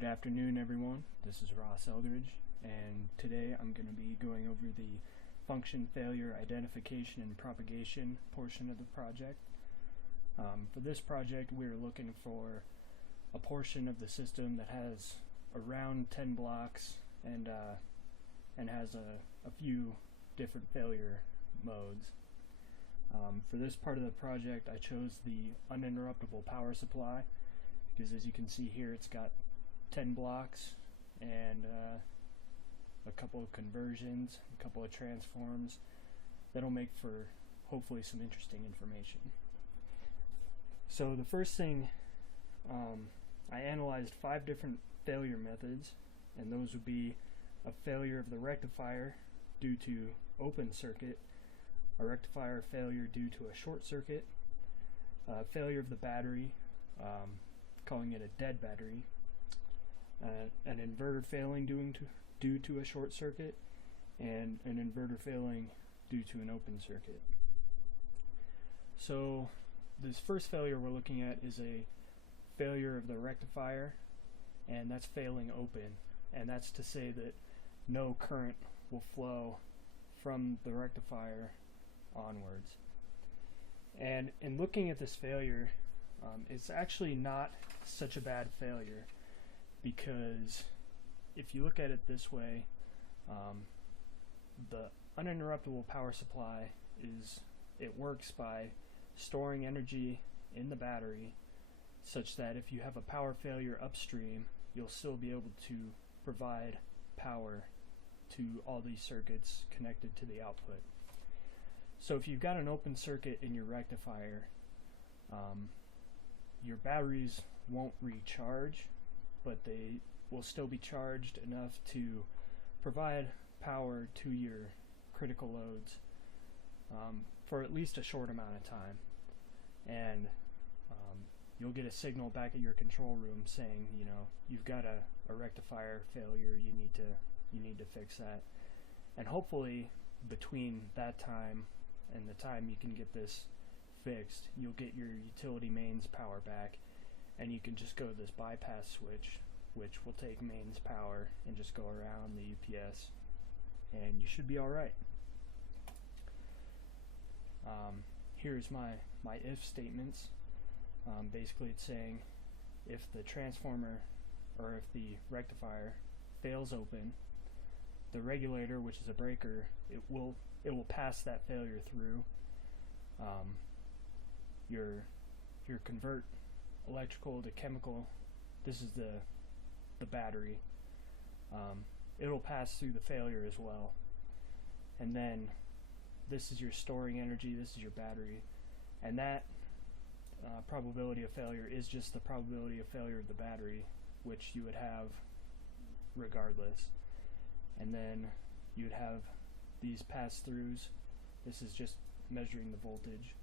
Good afternoon, everyone. This is Ross Eldridge, and today I'm going to be going over the function failure identification and propagation portion of the project. For this project, we're looking for a portion of the system that has around 10 blocks and has a few different failure modes. For this part of the project, I chose the uninterruptible power supply because, as you can see here, it's got 10 blocks and a couple of conversions, a couple of transforms that'll make for hopefully some interesting information. So the first thing, I analyzed 5 different failure methods, and those would be a failure of the rectifier due to open circuit, a rectifier failure due to a short circuit, failure of the battery, calling it a dead battery, an inverter failing due to a short circuit, and an inverter failing due to an open circuit. So this first failure we're looking at is a failure of the rectifier, and that's failing open, and that's to say that no current will flow from the rectifier onwards. And in looking at this failure, it's actually not such a bad failure, because if you look at it this way, the uninterruptible power supply works by storing energy in the battery such that if you have a power failure upstream, you'll still be able to provide power to all these circuits connected to the output. So if you've got an open circuit in your rectifier, your batteries won't recharge, but they will still be charged enough to provide power to your critical loads for at least a short amount of time. And you'll get a signal back at your control room saying, you know, you've got a rectifier failure, you need to fix that. And hopefully between that time and the time you can get this fixed, you'll get your utility mains power back, and you can just go to this bypass switch, which will take mains power and just go around the UPS, and you should be alright. Here's my if statements. Basically it's saying if the transformer or if the rectifier fails open, the regulator, which is a breaker, it will pass that failure through. Your convert electrical to chemical, this is the battery, it'll pass through the failure as well. And then this is your storing energy, this is your battery, and that probability of failure is just the probability of failure of the battery, which you would have regardless. And then you would have these pass-throughs. This is just measuring the voltage.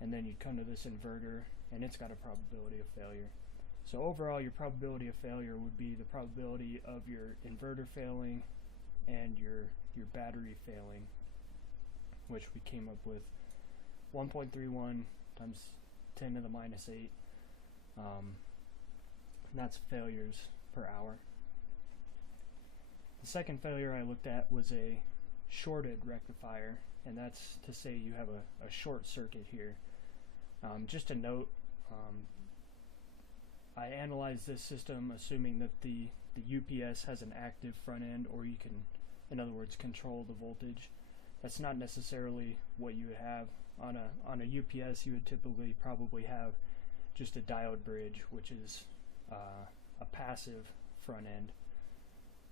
And then you'd come to this inverter, and it's got a probability of failure. So overall, your probability of failure would be the probability of your inverter failing and your battery failing, which we came up with 1.31 times 10 to the minus 8. And that's failures per hour. The second failure I looked at was a shorted rectifier, and that's to say you have a short circuit here. Just a note, I analyzed this system assuming that the UPS has an active front end, or you can, in other words, control the voltage. That's not necessarily what you would have. On a UPS, you would typically probably have just a diode bridge, which is a passive front end.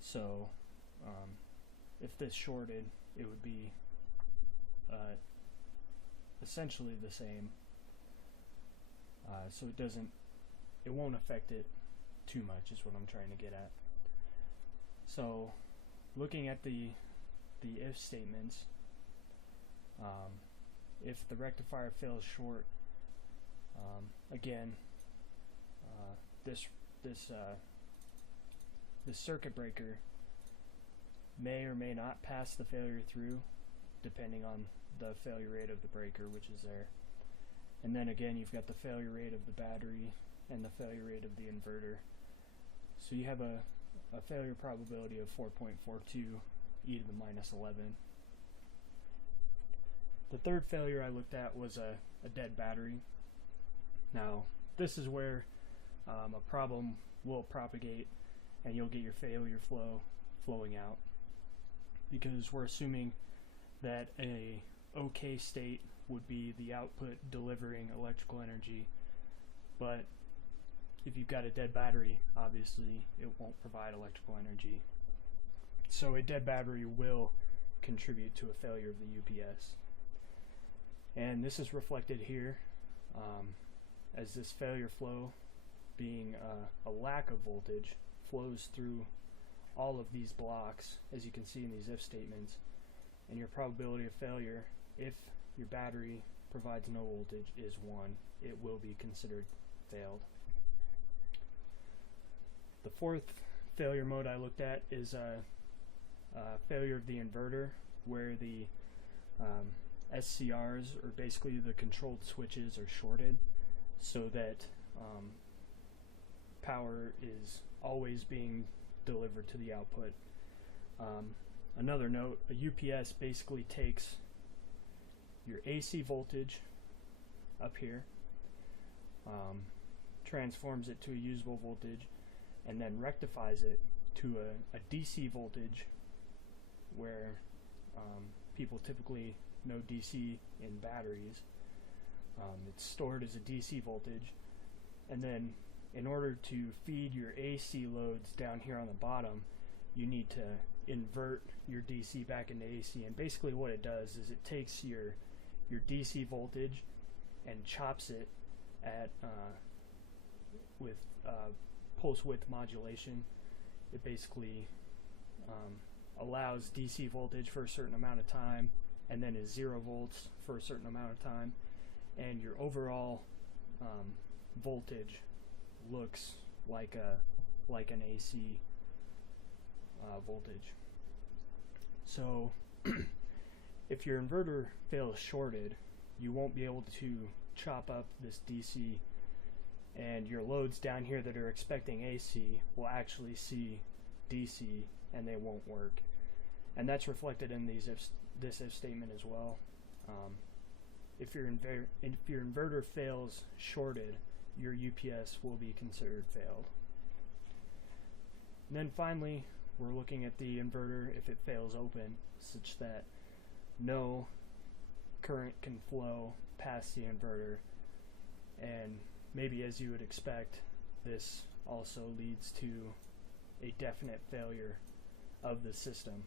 So if this shorted, it would be essentially the same. So it won't affect it too much, is what I'm trying to get at. So looking at the if statements, if the rectifier fails short, again, this circuit breaker may or may not pass the failure through, depending on the failure rate of the breaker, which is there. And then again, you've got the failure rate of the battery and the failure rate of the inverter. So So you have a failure probability of 4.42 e to the minus 11. The third failure I looked at was a dead battery. Now, this is where a problem will propagate and you'll get your failure flowing out, because we're assuming that a okay state would be the output delivering electrical energy, but if you've got a dead battery, obviously it won't provide electrical energy. So a dead battery will contribute to a failure of the UPS. And this is reflected here as this failure flow, being a lack of voltage, flows through all of these blocks, as you can see in these if statements. And your probability of failure, if your battery provides no voltage, is 1. It will be considered failed. The fourth failure mode I looked at is a failure of the inverter, where the SCRs, or basically the controlled switches, are shorted so that power is always being delivered to the output. Another note, a UPS basically takes your AC voltage up here, transforms it to a usable voltage, and then rectifies it to a DC voltage, where people typically know DC in batteries. It's stored as a DC voltage, and then in order to feed your AC loads down here on the bottom, you need to invert your DC back into AC. And basically what it does is it takes your DC voltage and chops it at with pulse width modulation. It basically allows DC voltage for a certain amount of time, and then is 0 volts for a certain amount of time, and your overall voltage looks like an AC voltage. So if your inverter fails shorted, you won't be able to chop up this DC, and your loads down here that are expecting AC will actually see DC and they won't work. And that's reflected in this if statement as well. If your inverter fails shorted, your UPS will be considered failed. And then finally, we're looking at the inverter if it fails open, such that no current can flow past the inverter. And maybe, as you would expect, this also leads to a definite failure of the system.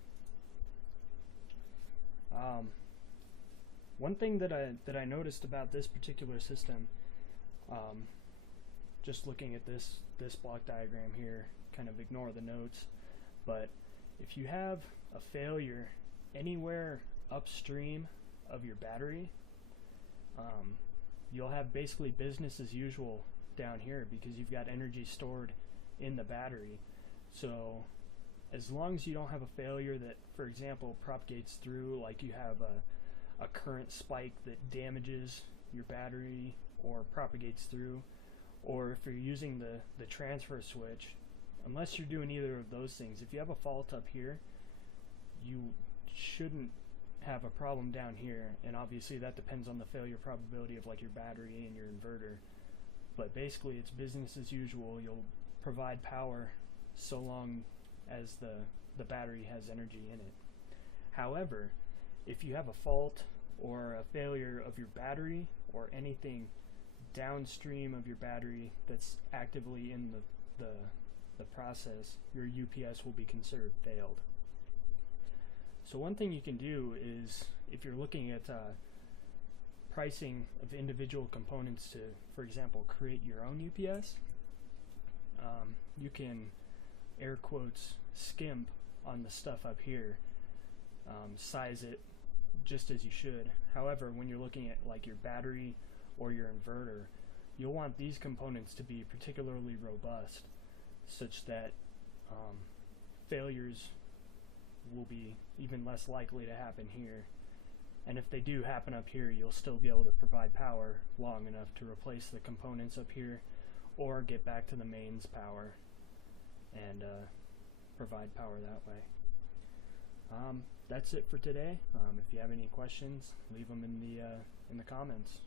One thing that I noticed about this particular system, just looking at this block diagram here, kind of ignore the notes, but if you have a failure anywhere upstream of your battery, you'll have basically business as usual down here, because you've got energy stored in the battery. So as long as you don't have a failure that, for example, propagates through, like you have a current spike that damages your battery or propagates through, or if you're using the transfer switch, unless you're doing either of those things, if you have a fault up here, you shouldn't have a problem down here. And obviously that depends on the failure probability of like your battery and your inverter, but basically it's business as usual. You'll provide power so long as the battery has energy in it. However, if you have a fault or a failure of your battery or anything downstream of your battery that's actively in the process, your UPS will be considered failed. So one thing you can do is, if you're looking at pricing of individual components to, for example, create your own UPS, you can air quotes skimp on the stuff up here, size it just as you should. However, when you're looking at like your battery or your inverter, you'll want these components to be particularly robust, such that failures will be even less likely to happen here. And if they do happen up here, you'll still be able to provide power long enough to replace the components up here or get back to the mains power. and provide power that way. That's it for today. If you have any questions, leave them in the comments.